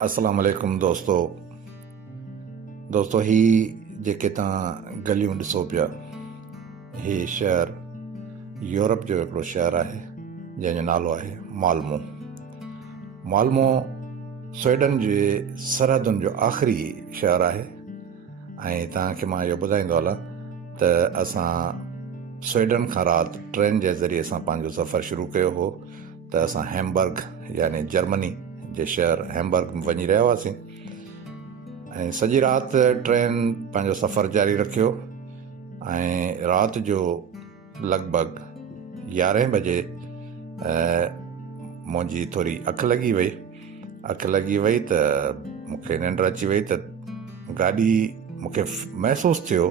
अस्सलाम वालेकुम दोस्तो ही जेके तव्हां गलियूं ॾिसो पिया, ही शहर यूरोप जो हिकिड़ो शहर आहे जंहिंजो नालो आहे माल्मो। माल्मो स्वीडन जे सरहदुनि जो आख़िरी शहर आहे। ऐं तव्हांखे मां इहो ॿुधाईंदो हलां त असां स्वीडन खां राति ट्रेन जे ज़रिए सां पंहिंजो सफ़र शुरू कयो हो त असां हैम्बर्ग यानी जर्मनी जे शहर हैम्बर्ग में वञी रहिया हुआसीं ऐं सॼी राति ट्रेन पंहिंजो सफ़रु जारी रखियो ऐं राति जो लॻभॻि 11 बजे मुंहिंजी थोरी अखि लॻी वई त मूंखे निंड अची वई त गाॾी मूंखे महसूसु थियो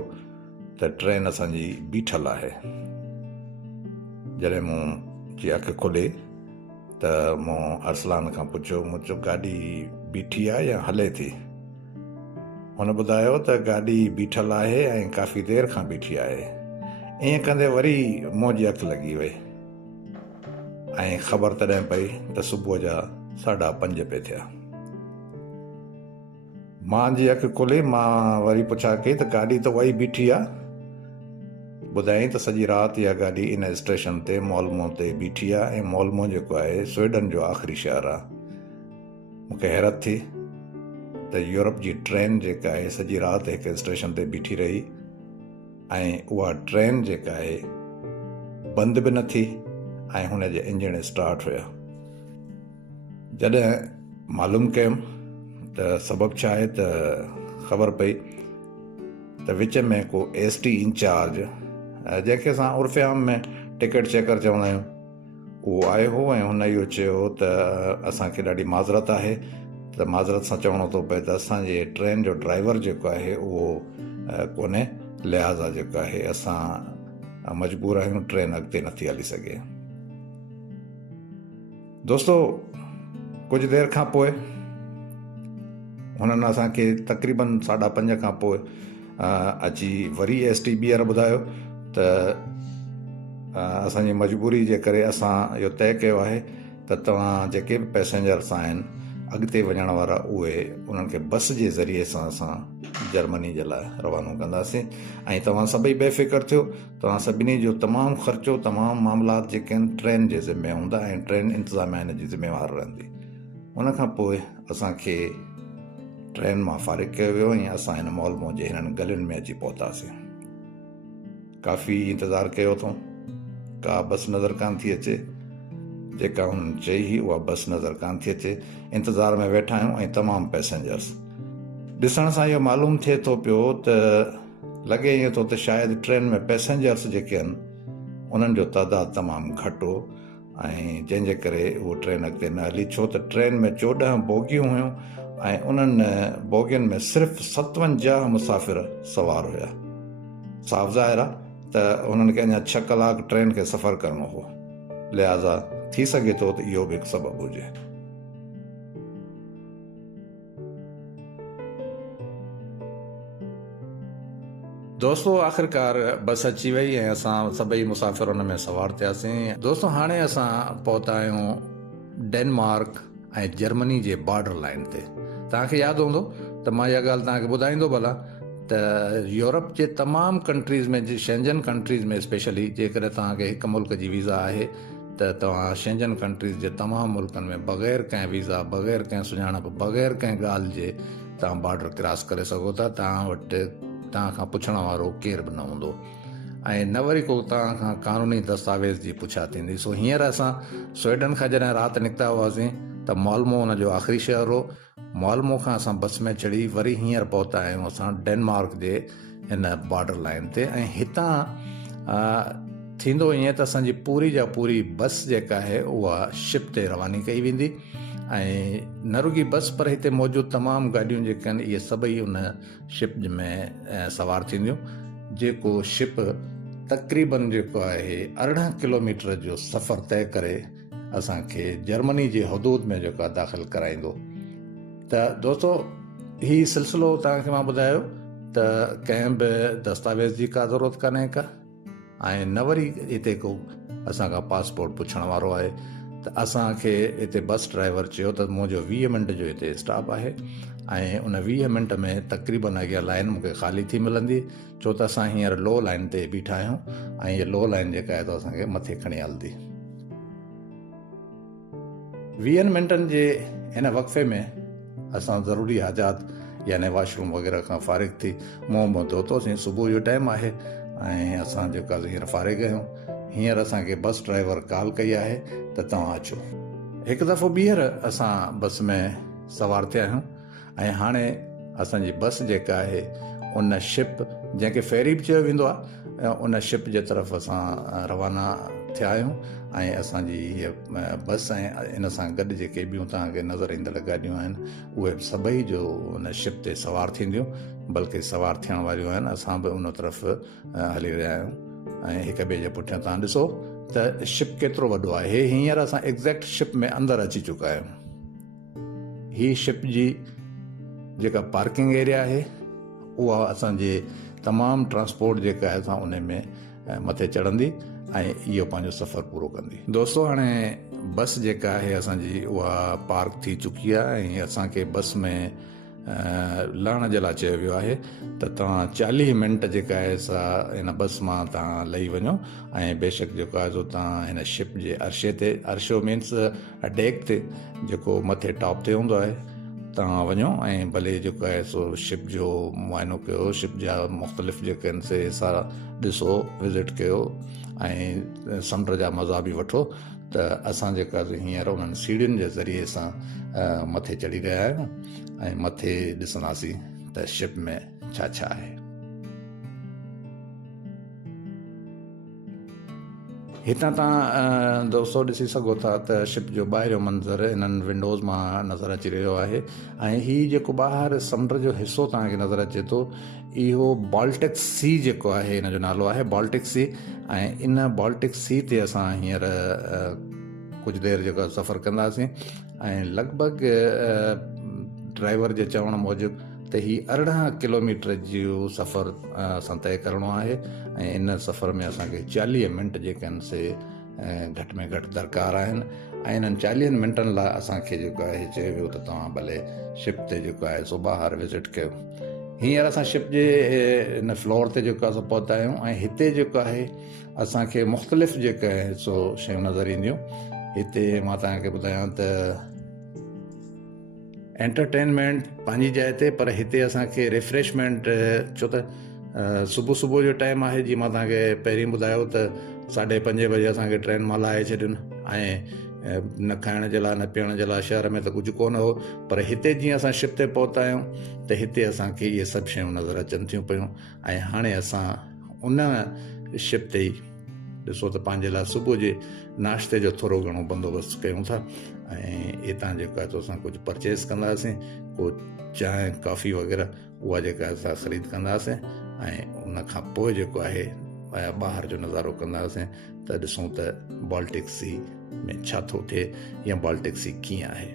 त ट्रेन असांजी बीठल आहे। जॾहिं मुंहिंजी अखि खुली त मूं अरसलान खां पुछियो गाॾी बीठी आहे या हले थी। हुन ॿुधायो त गाॾी बीठल आहे ऐं काफ़ी देरि खां बीठी आहे। ईअं कंदे वरी मुंहिंजी अखि लॻी वई ऐं ख़बर तॾहिं पई त सुबुह जा 5:30 पे थिया। मुंहिंजी अखि खुली, मां वरी पुछा कई त गाॾी त वही बीठी आहे। ॿुधाई त सॼी राति इहा गाॾी इन स्टेशन ते माल्मो ते बीठी आहे ऐं माल्मो जेको आहे स्वीडन जो आख़िरी शहर आहे। मूंखे हैरत थी त यूरोप जी ट्रेन जेका आहे सॼी राति हिकु स्टेशन ते बीठी रही ऐं उहा ट्रेन जेका आहे बंदि बि न थी ऐं हुन जे इंजण स्टार्ट हुया। जॾहिं मालूम कयुमि त सबबु छा आहे त ख़बर पई त विच में को एसटी इंचार्ज, जंहिंखे असां उर्फ़ आम में टिकट चेकर चवंदा आहियूं, उहो आयो हो ऐं हुन इहो चयो त असांखे ॾाढी माज़रत आहे, त माज़रत सां चवणो थो पए त असांजे ट्रेन जो ड्राइवर जेको आहे उहो कोन्हे, लिहाज़ा जेको आहे असां मजबूर आहियूं, ट्रेन अॻिते नथी हली सघे। दोस्तो, कुझु देरि खां पोइ हुननि असांखे तक़रीबन 5:30 खां पोइ अची वरी एसटी ॿीहर ॿुधायो त असांजी मजबूरी जे करे असां इहो तइ कयो आहे त तव्हां जेके बि पैसेंजर्स आहिनि अॻिते वञण वारा, उहे उन्हनि खे बस जे ज़रिए सां असां जर्मनी जे लाइ रवानो कंदासीं ऐं तव्हां सभई बेफ़िक्र थियो। तव्हां सभिनी जो तमामु ख़र्चो, तमामु मामलात जेके आहिनि ट्रेन जे ज़िम्मे हूंदा ऐं ट्रेन इंतिज़ामिया हिन जी ज़िम्मेवार रहंदी। उन खां पोइ असांखे ट्रेन मां फ़ारिग कयो वियो ऐं असां हिन माल्मो जे हिननि गलियुनि में अची पहुतासीं। काफ़ी इंतज़ारु कयो अथऊं, का बस नज़र कान थी अचे। जेका हुननि चई हुई उहा बस नज़र कान थी अचे। इंतज़ार में वेठा आहियूं ऐं तमामु पैसेंजर्स। ॾिसण सां इहो मालूम थिए थो पियो त लॻे ईअं थो त शायदि ट्रेन में पैसेंजर्स जेके आहिनि उन्हनि जो तइदादु तमामु घटि हो ऐं जंहिंजे करे उहो ट्रेन अॻिते न हली, छो त ट्रेन में 14 बोगियूं हुयूं ऐं उन्हनि बोगियुनि में सिर्फ़ु 57 मुसाफ़िर सवार हुया। साफ़ ज़ाहिर आहे त उन्हनि खे अञा 6 कलाक ट्रेन खे सफ़रु करिणो हो, लिहाज़ा थी सघे थो त इहो बि हिकु सबबु हुजे। दोस्तो, आख़िरकार बस अची वई ऐं असां सभई मुसाफ़िर हुन में सवार थियासीं। दोस्तो, हाणे असां पहुता आहियूं डेनमार्क ऐं जर्मनी जे बॉर्डर लाइन ते। तव्हांखे यादि हूंदो त मां इहा ॻाल्हि तव्हांखे ॿुधाईंदो भला त यूरोप जे तमामु कंट्रीज़ में, शेंजन कंट्रीज़ में स्पेशली, जेकॾहिं तव्हांखे हिकु मुल्क जी वीज़ा आहे त तव्हां शेंजन कंट्रीज़ जे तमामु मुल्कनि में बग़ैर कंहिं वीज़ा, बग़ैर कंहिं सुञाणप, बग़ैर कंहिं ॻाल्हि जे तव्हां बॉर्डर क्रॉस करे सघो था। तव्हां वटि तव्हां खां पुछण वारो केर बि न हूंदो ऐं न वरी को तव्हां खां कानूनी दस्तावेज़ जी पुछा थींदी। सो हींअर असां स्वीडन खां जॾहिं राति निकिता हुआसीं त माल्मो हुन जो आख़िरी शहर हो। माल्मो खां असां बस में चढ़ी वरी हींअर पहुता आहियूं असां डेनमार्क जे हिन बॉर्डर लाइन ते ऐं हितां थींदो ईअं त असांजी पूरी जा पूरी बस जेका आहे उहा शिप ते रवानी कई वेंदी ऐं न रुॻी बस पर हिते मौजूदु तमामु गाॾियूं जेके आहिनि इहे सभई उन शिप में सवार थींदियूं, जेको शिप तक़रीबन जेको आहे 18 किलोमीटर जो सफ़र तइ करे असांखे जर्मनी जे हदूद में जेको आहे दाख़िल कराईंदो। त दोस्तो, हीउ सिलसिलो तव्हांखे मां ॿुधायो त कंहिं बि दस्तावेज़ जी का ज़रूरत कान्हे का ऐं न वरी हिते को असांखां पासपोर्ट पुछण वारो आहे। त असांखे हिते बस ड्राइवर चयो त मुंहिंजो 20 मिंट जो हिते स्टॉप आहे ऐं उन 20 मिंट में तक़रीबन अॻियां लाइन मूंखे ख़ाली थी मिलंदी, छो त असां हींअर लो लाइन ते बीठा आहियूं ऐं हीअ लो लाइन जेका आहे त असांखे मथे खणी हलंदी। 20 मिंटनि जे हिन वक़फ़े में असां ज़रूरी हाजात यानी वॉशरूम वग़ैरह खां फारिग थी मुंहुं धोतोसीं। सुबुह जो टाइम आहे ऐं असां जेका हींअर फारिग आहियूं। हींअर असांखे बस ड्राइवर कॉल कई आहे त तव्हां अचो। हिकु दफ़ो ॿीहर असां बस में सवार थिया आहियूं ऐं हाणे असांजी बस जेका आहे उन शिप जंहिंखे फेरी बि चयो वेंदो आहे उन शिप जे तरफ़ असां रवाना थिया आहियूं ऐं असांजी हीअ बस ऐं इन सां गॾु जेके ॿियूं तव्हांखे नज़र ईंदड़ गाॾियूं आहिनि उहे सभई जो उन शिप ते सवार थींदियूं, बल्कि सवार थियण वारियूं आहिनि। असां बि उन तरफ़ हली रहिया आहियूं ऐं हिक ॿिए जे पुठियां तव्हां ॾिसो त शिप केतिरो वॾो आहे। हींअर असां एग्ज़ैक्ट शिप में अंदरि अची चुका आहियूं। ही शिप जी जेका पार्किंग एरिया आहे उहा असांजे तमामु ट्रांसपोर्ट जेका आहे असां उन में मथे चढ़ंदी ऐं इहो पंहिंजो सफ़र पूरो कंदी। दोस्तो, हाणे बस जेका आहे असांजी उहा पार्क थी चुकी आहे ऐं असांखे बस में लहण जे लाइ चयो वियो आहे त तव्हां 40 मिंट जेका आहे सा हिन बस मां तव्हां लही वञो ऐं बेशक जेको आहे सो तव्हां हिन शिप जे अर्शे ते, अर्शो मीन्स डेक ते जेको मथे टॉप ते हूंदो आहे, तव्हां वञो ऐं भले जेको आहे सो शिप जो मुआइनो कयो, शिप जा मुख़्तलिफ़ जेके आहिनि से हिसा ॾिसो, विज़िट कयो ऐं समुंड जा मज़ा बि वठो। त असां जेका हींअर उन्हनि सीढ़ियुनि जे ज़रिए सां मथे चढ़ी रहिया आहियूं ऐं मथे ॾिसंदासीं त शिप में छा छा आहे। हितां तव्हां दोस्तो ॾिसी सघो था त शिप जो ॿाहिरियों मंज़र हिननि विंडोज़ मां नज़र अची रहियो आहे ऐं हीउ जेको ॿाहिरि समुंड जो हिसो तव्हांखे नज़र अचे थो, इहो बाल्टिक सी जेको आहे हिन जो नालो आहे बाल्टिक सी। ऐं इन बाल्टिक सी ते असां हींअर कुझु देरि जेको सफ़र कंदासीं ऐं लॻभॻि ड्राइवर जे चवण मूजिबि त हीउ 18 किलोमीटर जो सफ़र असां तय करिणो आहे ऐं इन सफ़र में असांखे 40 मिंट जेके आहिनि से घटि में घटि दरकारु आहिनि ऐं इन्हनि 40 मिंटनि लाइ असांखे जेको आहे चयो वियो त तव्हां भले शिप ते जेको आहे सो ॿाहिरि विज़िट कयो। हींअर असां शिप जे हिन फ्लोर ते जेको आहे सो पहुता आहियूं ऐं हिते जेको आहे असांखे मुख़्तलिफ़ जेका आहे सो शयूं नज़र ईंदियूं। हिते मां तव्हांखे ॿुधायां त एंटरटेनमेंट पंहिंजी जाइ ते, पर हिते असांखे रिफ्रेशमेंट, छो त सुबुह जो टाइम आहे, जीअं मां तव्हांखे पहिरीं ॿुधायो त 5:30 बजे असांखे ट्रेन मां लाहे छॾियुनि ऐं न खाइण जे लाइ न पीअण जे लाइ शहर में त कुझु कोन हो, पर हिते जीअं असां शिप ते पहुता आहियूं त हिते असांखे इहे सभु शयूं नज़र अचनि थियूं पियूं ऐं हाणे असां उन शिप ते ई ॾिसो त पंहिंजे लाइ सुबुह जे नाश्ते जो थोरो घणो बंदोबस्तु कयूं था ऐं हितां जेको आहे तो असां कुझु परचेस कंदासीं, को चांहि कॉफ़ी वग़ैरह उहा जेका असां ख़रीद कंदासीं ऐं उन खां पोइ जेको आहे ॿाहिरि जो नज़ारो कंदासीं त ॾिसूं त बाल्टिक सी में छा थो थिए या बाल्टिक सी कीअं आहे।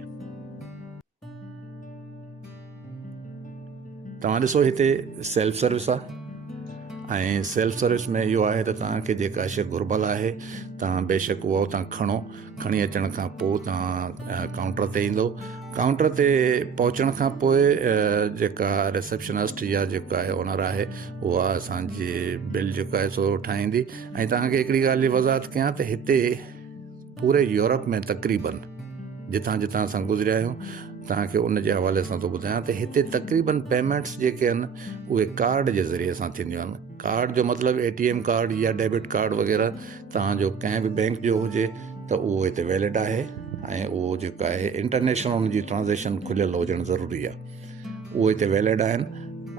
तव्हां ॾिसो हिते सेल्फ सर्विस आहे ऐं सेल्फ सर्विस में इहो आहे त तव्हांखे जेका शइ घुर्बल आहे तव्हां बेशक उहा उतां खणी अचण खां पोइ तव्हां काउंटर ते ईंदो। काउंटर ते पहुचण खां पोइ जेका रिसेप्शनिस्ट या जेका आहे ओनर आहे उहा असांजी बिल जेको आहे सो ठाहींदी ऐं तव्हांखे हिकिड़ी ॻाल्हि जी वज़ाहत कयां त हिते पूरे यूरोप में तक़रीबन जितां जितां असां गुज़रिया आहियूं तव्हांखे उन जे हवाले सां थो ॿुधायां त हिते तक़रीबन पेमेंट्स जेके आहिनि उहे कार्ड जे ज़रिए सां थींदियूं आहिनि। कार्ड जो मतिलबु ATM कार्ड या डेबिट कार्ड वग़ैरह तव्हांजो कंहिं बि बैंक जो हुजे त उहो हिते वैलिड आहे ऐं उहो जेको आहे इंटरनेशनल उन जी ट्रांज़ेक्शन खुलियल हुजणु ज़रूरी आहे, उहो हिते वैलिड आहिनि।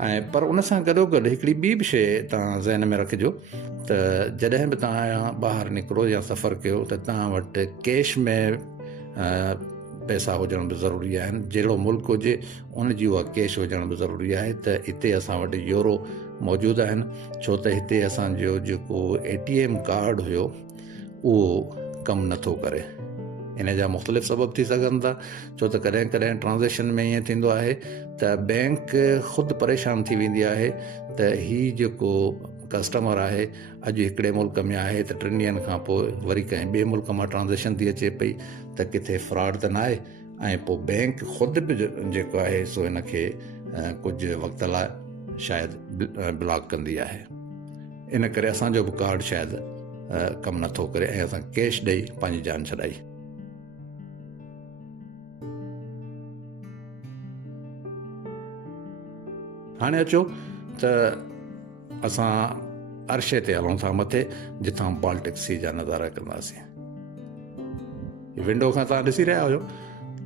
ऐं पर उन सां गॾोगॾु हिकिड़ी ॿी बि शइ तव्हां ज़हन में रखिजो त जॾहिं बि तव्हां ॿाहिरि निकिरो या सफ़र कयो त तव्हां वटि कैश में पैसा हुजण बि ज़रूरी आहिनि। जहिड़ो मुल्क हुजे उन जी उहा कैश हुजण बि ज़रूरी आहे। त हिते असां वटि यूरो मौजूदु आहिनि, छो त हिते असांजो जेको ATM कार्ड हुयो उहो कमु नथो करे। इन जा मुख़्तलिफ़ सबब थी सघनि था, छो त कॾहिं कॾहिं ट्रांज़ेक्शन में ईअं थींदो आहे त बैंक ख़ुदि परेशान थी वेंदी आहे त हीउ जेको कस्टमर आहे, अॼु हिकिड़े मुल्क में आहे त 3 ॾींहंनि खां पोइ वरी कंहिं ॿिए मुल्क मां ट्रांज़ेक्शन थी अचे पई त किथे फ्रॉड त न आहे। ऐं पोइ बैंक ख़ुदि बि जेको आहे सो हिन खे कुझु वक़्त लाइ शायदि ब्लॉक कंदी आहे। इन करे असांजो बि कार्ड शायदि कमु नथो करे ऐं असां कैश ॾेई पंहिंजी जान छॾाई। हाणे अचो त असां अर्शे ते हलूं था मथे, जिथां बाल्टिक सी जा नज़ारा कंदासीं। विंडो खां तव्हां ॾिसी रहिया हुयो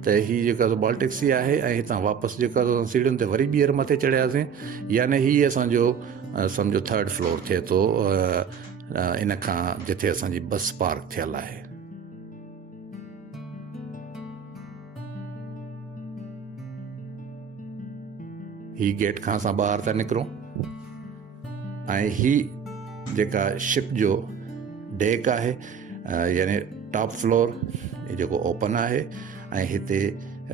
त हीअ जेका बाल्टिक सी आहे ऐं हितां वापसि जेका सीढ़ियुनि ते वरी ॿीहर मथे चढ़ियासीं, यानी हीअ असांजो सम्झो 3rd फ्लोर थिए थो इन खां जिथे असांजी बस पार्क थियल आहे। ही गेट खां असां ॿाहिरि था निकिरूं ऐं ही जेका शिप जो डेक आहे यानी टॉप फ्लोर जेको ओपन आहे ऐं हिते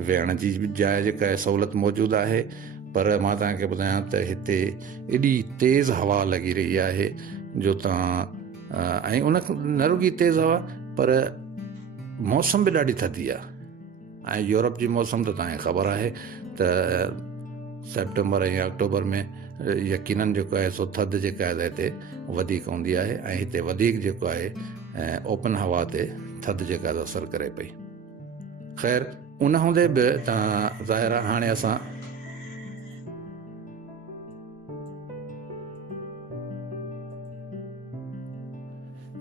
वेहण जी बि जाइ जेका आहे सहूलियत मौजूदु आहे। पर मां तव्हांखे ॿुधायां त हिते एॾी तेज़ हवा लॻी रही आहे जो तव्हां ऐं उन न रुॻी तेज़ हवा पर मौसम बि ॾाढी थधी आहे। ऐं यूरोप जी मौसम त तव्हांखे ख़बर आहे त सेप्टेंबर ऐं अक्टूबर में यकीनन जेको आहे सो थधि जेका आहे हिते वधीक हूंदी आहे ऐं हिते वधीक जेको आहे ओपन हवा ते थधि जेका आहे असरु करे पई। ख़ैर उन हूंदे बि तव्हां ज़ाहिर आहे हाणे असां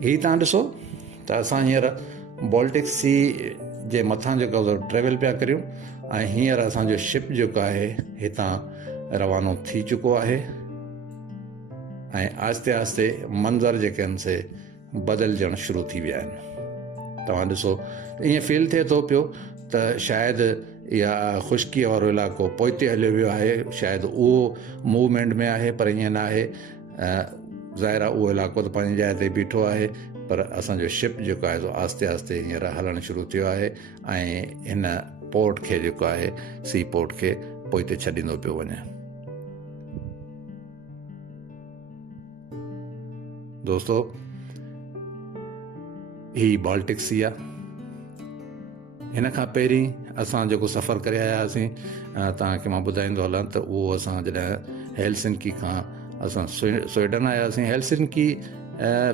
ही तव्हां ॾिसो त असां हींअर बाल्टिक सी जे मथां जेको ट्रेवल पिया करियूं ऐं हींअर असांजो शिप जेको आहे हितां रवानो थी चुको आहे ऐं आहिस्ते आहिस्ते मंज़र जेके आहिनि से बदिलजणु शुरू थी विया आहिनि। तव्हां ॾिसो ईअं फील थिए थो पियो त शायदि इहा ख़ुश्कीअ वारो इलाइक़ो पोइते हलियो वियो आहे, शायदि उहो मूवमेंट में आहे, पर ईअं न आहे। ज़ाहिर आहे उहो इलाइक़ो त पंहिंजी जाइ ते बीठो आहे, पर असांजो शिप जेको आहे आहिस्ते आहिस्ते हींअर हलणु शुरू थियो आहे ऐं हिन पोर्ट खे जेको आहे सी पोर्ट खे पोइते छॾींदो पियो वञे। दोस्तो ही बाल्टिक सी आहे। हिन खां पहिरीं असां जेको सफ़र करे आया हुआसीं तव्हांखे मां ॿुधाईंदो हलां त उहो असां जॾहिं हेलसिंकी खां असां स्वीडन आया हुआसीं। हेलसिंकी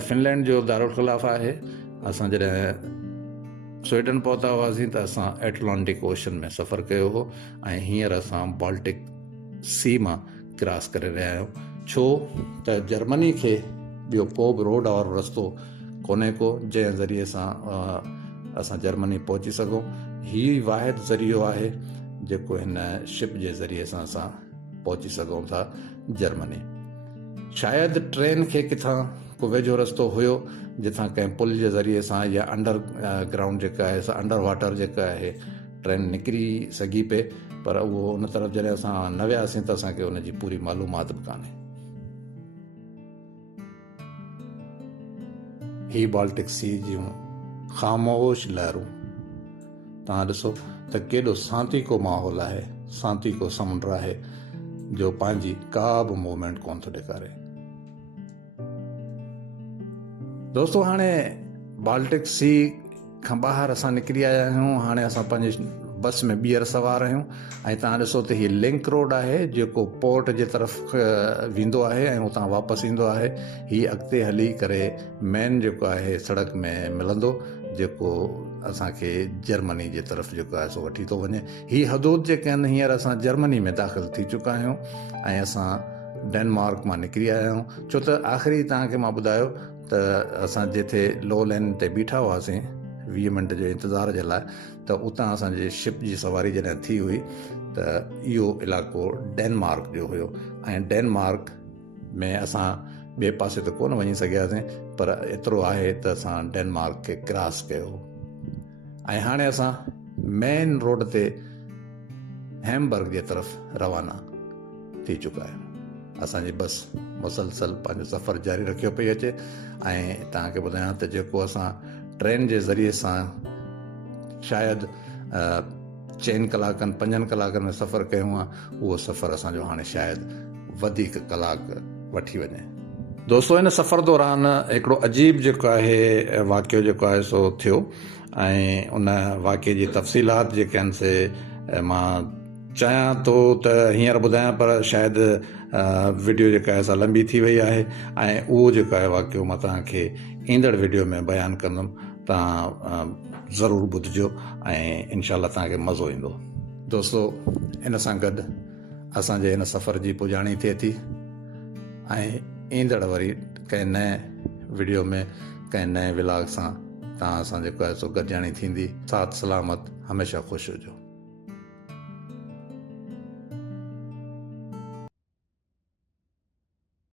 फिनलैंड जो दारुल ख़िलाफ़ आहे। असां जॾहिं स्वीडन पहुता हुआसीं त असां एटलांटिक ओशन में सफ़र कयो हो ऐं हींअर असां बाल्टिक सी मां क्रॉस करे रहिया आहियूं। छो त जर्मनी खे ॿियो को बि रोड वारो रस्तो कोन्हे को जंहिं ज़रिए सां असां जर्मनी पहुची सघूं। हीउ वाहिद ज़रियो आहे जेको हिन शिप जे ज़रिए सां असां पहुची सघूं था जर्मनी। शायदि ट्रेन खे किथां को वेझो रस्तो हुयो जिथां कंहिं पुल जे ज़रिए सां या अंडर ग्राउंड जेका आहे अंडर वाटर जेका आहे ट्रेन निकिरी सघी पए, पर उहो उन तरफ़ जॾहिं असां न वियासीं त असांखे उनजी पूरी मालूमात बि कान्हे। ही बाल्टिक सी जूं ख़ामोश लहरूं तव्हां ॾिसो त केॾो सांतीको माहौल आहे, सांतीको समुंड आहे जो पंहिंजी का बि मूवमेंट कोन थो ॾेखारे। दोस्तो हाणे बाल्टिक सी खां ॿाहिरि असां निकिरी आया आहियूं। हाणे असां पंहिंजे बस में ॿीहर सवार आहियूं ऐं तव्हां ॾिसो त हीअ लिंक रोड आहे जेको पोर्ट जे तरफ़ वेंदो आहे ऐं उतां वापसि ईंदो आहे। हीअ अॻिते हली करे मेन जेको आहे सड़क में मिलंदो जेको असांखे जर्मनी जे तरफ़ जेको आहे सो वठी थो वञे। हीअ हदूद जेके आहिनि हींअर असां जर्मनी में दाख़िल थी चुका आहियूं ऐं असां डेनमार्क मां निकिरी आया आहियूं। छो त आख़िरी तव्हांखे मां ॿुधायो त असां जिथे लो लैंड ते बीठा हुआसीं 20 मिंट जे इंतज़ार जे लाइ, त उतां असांजे शिप जी सवारी जॾहिं थी हुई त इहो इलाइक़ो डेनमार्क जो हुयो ऐं डेनमार्क में असां ॿिए पासे त कोन वञी सघियासीं, पर एतिरो आहे त असां डेनमार्क खे क्रॉस कयो ऐं हाणे असां मेन रोड ते हैम्बर्ग जे तरफ़ रवाना थी चुका आहियूं। असांजी बस मुसलसल पंहिंजो सफ़र जारी रखियो पई अचे ऐं तव्हांखे ॿुधायां त जेको असां ट्रेन जे ज़रिए सां शायदि 4 कलाकनि 5 कलाकनि में सफ़र कयूं आहे, उहो सफ़र असांजो हाणे शायदि वधीक कलाक वठी वञे। दोस्तो हिन सफ़र दौरान हिकिड़ो अजीब जेको आहे वाक़ियो जेको आहे सो थियो ऐं उन वाक़िए जी तफ़सीलात जेके आहिनि से मां चाहियां थो त हींअर ॿुधायां, पर शायदि वीडियो जेका आहे सा लंबी थी वई आहे ऐं उहो जेको आहे वाक़ियो मां तव्हांखे ईंदड़ वीडियो में बयानु कंदुमि। तव्हां ज़रूरु ॿुधिजो ऐं इनशा तव्हांखे मज़ो ईंदो। दोस्तो, इन सां गॾु असांजे हिन सफ़र जी पुॼाणी थिए थी ऐं ईंदड़ वरी कंहिं नए वीडियो में कंहिं नए विलाग सां तव्हां सां जेको आहे सो गॾिजाणी थींदी। साथ सलामत, हमेशह ख़ुशि हुजो।